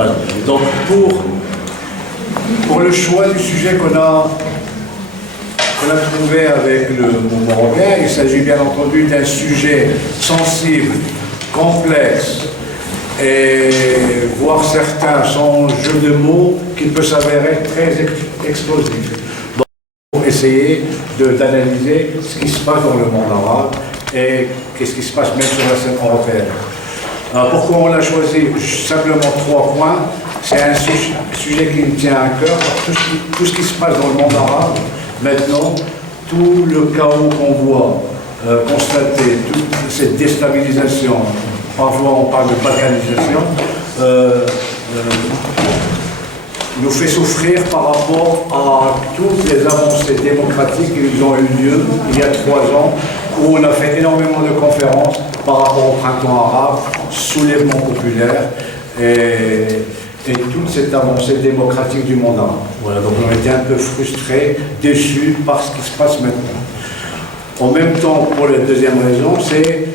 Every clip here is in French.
Voilà. Donc pour le choix du sujet qu'on a trouvé avec le mouvement européen, il s'agit bien entendu d'un sujet sensible, complexe, et voire certains sont jeux de mots qui peut s'avérer très explosif. Donc, pour essayer d'analyser ce qui se passe dans le monde arabe et qu'est-ce qui se passe même sur la scène européenne. Alors, pourquoi on l'a choisi? Simplement 3 points. C'est un sujet qui me tient à cœur. Tout ce qui se passe dans le monde arabe, maintenant, tout le chaos qu'on voit, constater, toute cette déstabilisation, parfois on parle de balkanisation, nous fait souffrir par rapport à toutes les avancées démocratiques qui ont eu lieu il y a 3 ans, où on a fait énormément de conférences par rapport au printemps arabe, soulèvement populaire et toute cette avancée démocratique du monde arabe. Voilà, donc on était un peu frustrés, déçus par ce qui se passe maintenant. En même temps, pour la deuxième raison, c'est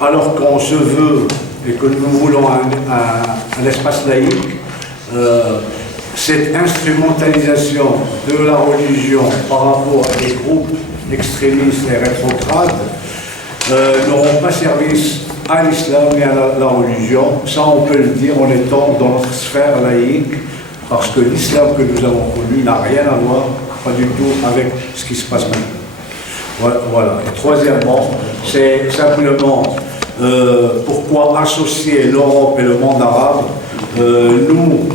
alors qu'on se veut et que nous voulons un espace laïque, cette instrumentalisation de la religion par rapport à des groupes extrémistes et rétrogrades n'auront pas service à l'islam et à la religion. Ça, on peut le dire en étant dans notre sphère laïque, parce que l'islam que nous avons connu n'a rien à voir, pas du tout, avec ce qui se passe maintenant. Voilà. Et troisièmement, c'est simplement pourquoi associer l'Europe et le monde arabe. Nous,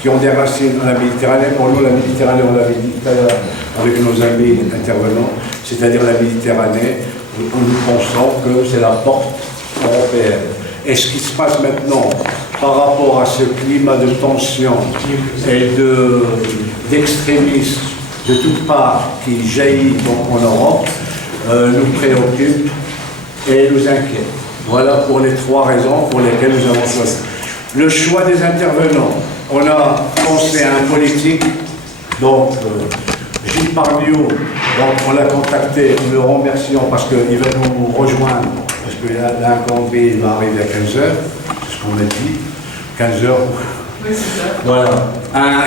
qui ont des racines à la Méditerranée, pour nous, la Méditerranée, on l'avait dit tout à l'heure avec nos amis intervenants, c'est-à-dire la Méditerranée, où nous pensons que c'est la porte européenne. Et ce qui se passe maintenant par rapport à ce climat de tension et d'extrémisme de toutes parts qui jaillit donc en Europe, nous préoccupe et nous inquiète. Voilà pour les 3 raisons pour lesquelles nous avons choisi. Le choix des intervenants, on a pensé à un politique, donc Gilles Pardieu, donc on l'a contacté, nous le remercions parce qu'il va nous rejoindre, parce qu'il a un calendrier, il va arriver à 15h, c'est ce qu'on a dit, 15h. Oui, c'est ça. Voilà.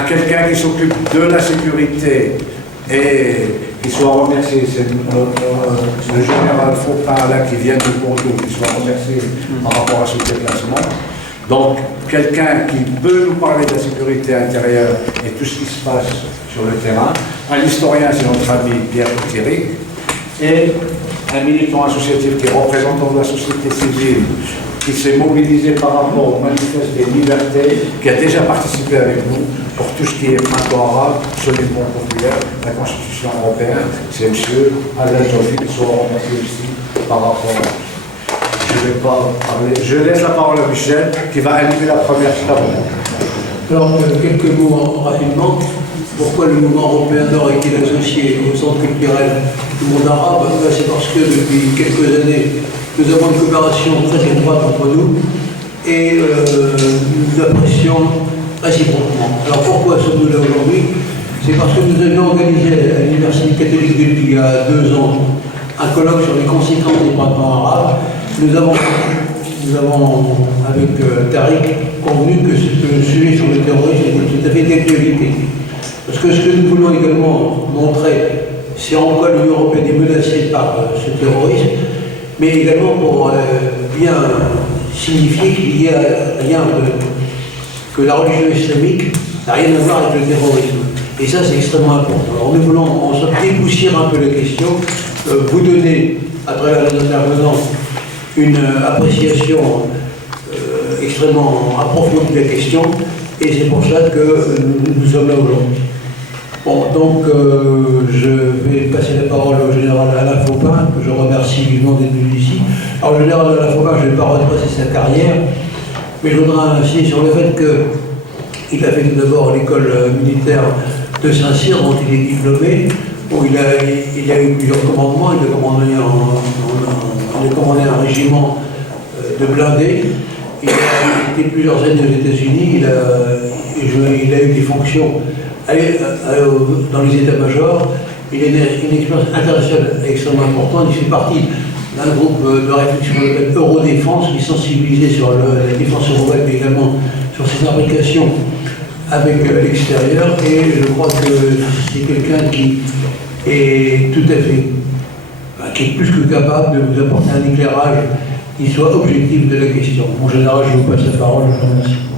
Quelqu'un qui s'occupe de la sécurité et qui soit remercié, c'est le général Faupin là qui vient de Bordeaux, qui soit remercié par rapport à ce déplacement. Donc, quelqu'un qui peut nous parler de la sécurité intérieure et tout ce qui se passe sur le terrain. Un historien, c'est notre ami Pierre Thierry, et un militant associatif qui est représentant de la société civile, qui s'est mobilisé par rapport au manifeste des libertés, qui a déjà participé avec nous pour tout ce qui est printemps arabe, soulèvement populaire, la Constitution européenne. C'est M. Adel Tawfiq qui soit remercié ici par rapport à... Je ne vais pas parler. Je laisse la parole à Michel qui va animer la première table. Alors, quelques mots rapidement. Pourquoi le mouvement européen d'or est-il associé au centre culturel du monde arabe? C'est parce que depuis quelques années, nous avons une coopération très étroite entre nous et nous apprécions réciproquement. Alors pourquoi sommes-nous là aujourd'hui? C'est parce que nous avions organisé à l'Université catholique de Lille il y a 2 ans un colloque sur les conséquences des printemps arabes. Nous avons avec Tariq, convenu que le sujet sur le terrorisme était tout à fait d'actualité. Parce que ce que nous voulons également montrer, c'est en quoi l'Union européenne est menacée par ce terrorisme, mais également pour bien signifier qu'il n'y a rien que la religion islamique n'a rien à voir avec le terrorisme. Et ça, c'est extrêmement important. Alors nous voulons, on se dépoussière un peu la question, vous donner, à travers les intervenants, une appréciation extrêmement approfondie de la question, et c'est pour ça que nous sommes là aujourd'hui. Bon, donc je vais passer la parole au général Alain Faupin, que je remercie vivement d'être venu ici. Alors le général Alain Faupin, je ne vais pas retracer sa carrière, mais je voudrais insister sur le fait qu'il a fait tout d'abord l'école militaire de Saint-Cyr, dont il est diplômé. Bon, il a eu plusieurs commandements, il a commandé un régiment de blindés. Il a été plusieurs années aux États-Unis, il a eu des fonctions dans les états-majors. Il a une expérience internationale extrêmement importante. Il fait partie d'un groupe de réflexion européenne Eurodéfense qui est sensibilisé sur la défense européenne, mais également sur ses imbrications avec l'extérieur, et je crois que c'est quelqu'un qui est tout à fait, qui est plus que capable de vous apporter un éclairage qui soit objectif de la question. Mon général, je vous passe la parole, je vous remercie.